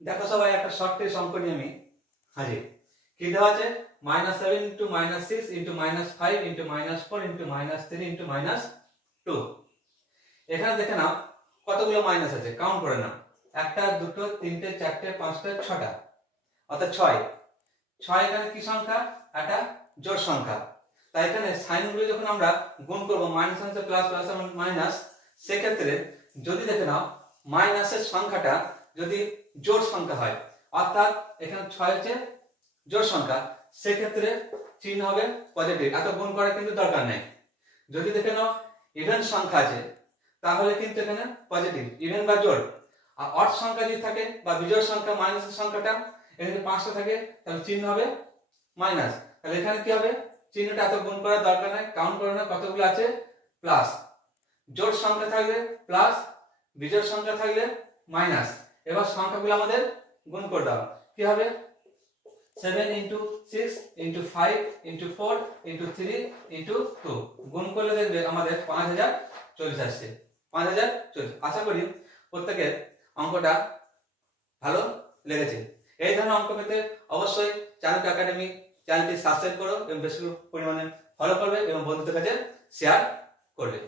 দেখো সবাই, একটা শর্ট টেস্ট অঙ্ক নিয়ে আমি হাজির। কি দেওয়া আছে? -7 into -6 into -5 into -4 into -3 into -2। এখানে দেখে নাও কতগুলো মাইনাস আছে, কাউন্ট করে নাও। একটা, দুটো, তিনটে, চারটে, পাঁচটা, ছটা, অর্থাৎ 6। 6 এখানে কি সংখ্যা? একটা জোড় সংখ্যা। তাই এখানে সাইনগুলো যখন আমরা গুণ করব, মাইনাস আছে প্লাস, প্লাস মাইনাস, সেক্ষেত্রে যদি দেখে নাও মাইনাসের সংখ্যাটা যদি জোড় সংখ্যা হয়, অর্থাৎ এখানে 6 হচ্ছে জোড় সংখ্যা, সেক্ষেত্রে চিহ্ন হবে পজিটিভ। এত গুণ করার কিন্তু দরকার নেই। যদি দেখে নাও ইভেন সংখ্যা আছে, তাহলে কিন্তু এখানে পজিটিভ, ইভেন বা জোড়। আর অড সংখ্যা যদি থাকে বা বিজোড় সংখ্যা, মাইনাসের সংখ্যাটা এখানে 5টা থাকে, তাহলে চিহ্ন হবে মাইনাস। তাহলে এখানে কি হবে? চিহ্নটা এত গুণ করার দরকার নেই, কাউন্ট করে না কতগুলো আছে, প্লাস। জোড় সংখ্যা থাকলে প্লাস, বিজোড় সংখ্যা থাকলে মাইনাস। এবার সংখ্যাগুলো আমাদের গুণ করে দাও। কি হবে? 7 into 6 into 5 into 4 into 3 into 2 গুণ করলে দেখবে আমাদের 5040 আসছে। 5040। আশা করি প্রত্যেকের অঙ্কটা ভালো লেগেছে। এই ধরনের অঙ্ক পেতে অবশ্যই চাণক্য একাডেমি চ্যানেলটি সাবস্ক্রাইব করো এবং বেশি পরিমাণে ফলো করবে এবং বন্ধুদের কাছে শেয়ার করবে।